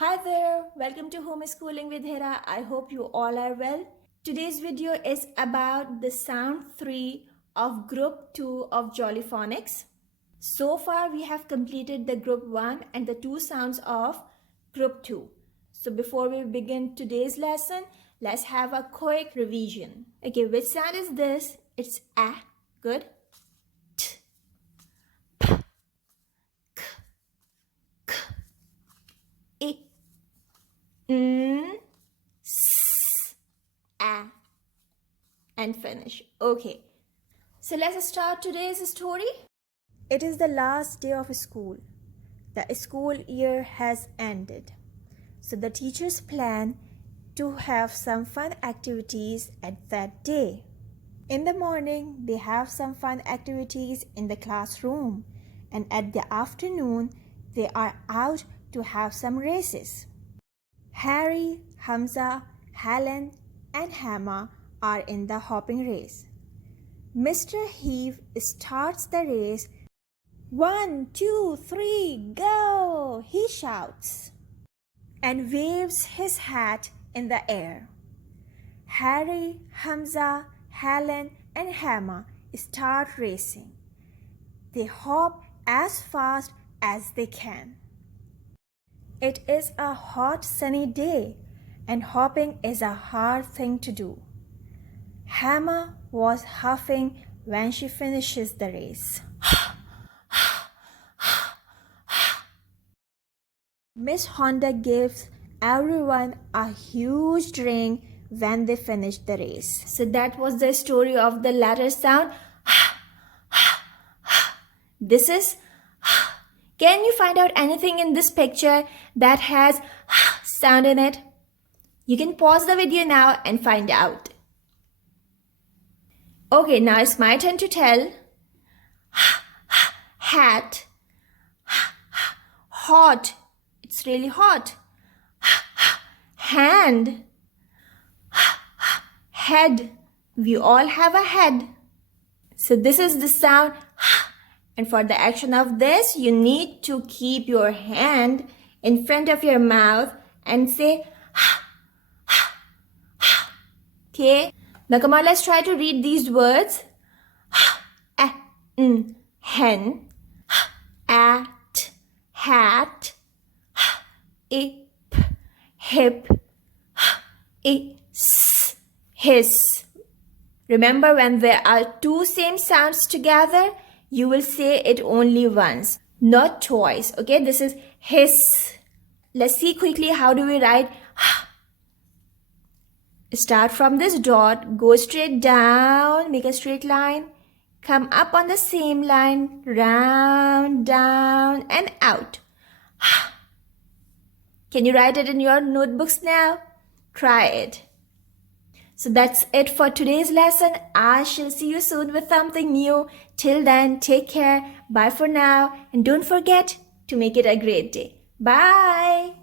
Hi there, welcome to Homeschooling with Hira. I hope you all are well. Today's video is about the sound 3 of group 2 of Jolly Phonics. So far we have completed the group 1 and the 2 sounds of group 2. So before we begin today's lesson, let's have a quick revision. Okay, which sound is this? It's A. Good. T, P, K, K, I. S, A, and finish. Okay, so let's start today's story. It is the last day of school. The school year has ended. So the teachers plan to have some fun activities at that day. In the morning, they have some fun activities in the classroom, and at the afternoon, they are out to have some races. Harry, Hamza, Helen, and Hamma are in the hopping race. Mr. Heave starts the race. 1, 2, 3, go! He shouts and waves his hat in the air. Harry, Hamza, Helen, and Hamma start racing. They hop as fast as they can. It is a hot sunny day and hopping is a hard thing to do. Hamma was huffing when she finishes the race. Miss Honda gives everyone a huge drink when they finish the race. So that was the story of the letter sound. This is. Can you find out anything in this picture that has sound in it? You can pause the video now and find out. Okay, now it's my turn to tell. Hat. Hot. It's really hot. Hand. Head. We all have a head. So this is the sound. And for the action of this, you need to keep your hand in front of your mouth and say, okay? Now come on, let's try to read these words. Hen, at, hat, ip, hip, is, his. Remember, when there are two same sounds together, you will say it only once, not twice. Okay, this is his. Let's see quickly how do we write. Start from this dot, go straight down, make a straight line, come up on the same line, round, down, and out. Can you write it in your notebooks now? Try it. So that's it for today's lesson. I shall see you soon with something new. Till then, take care. Bye for now. And don't forget to make it a great day. Bye.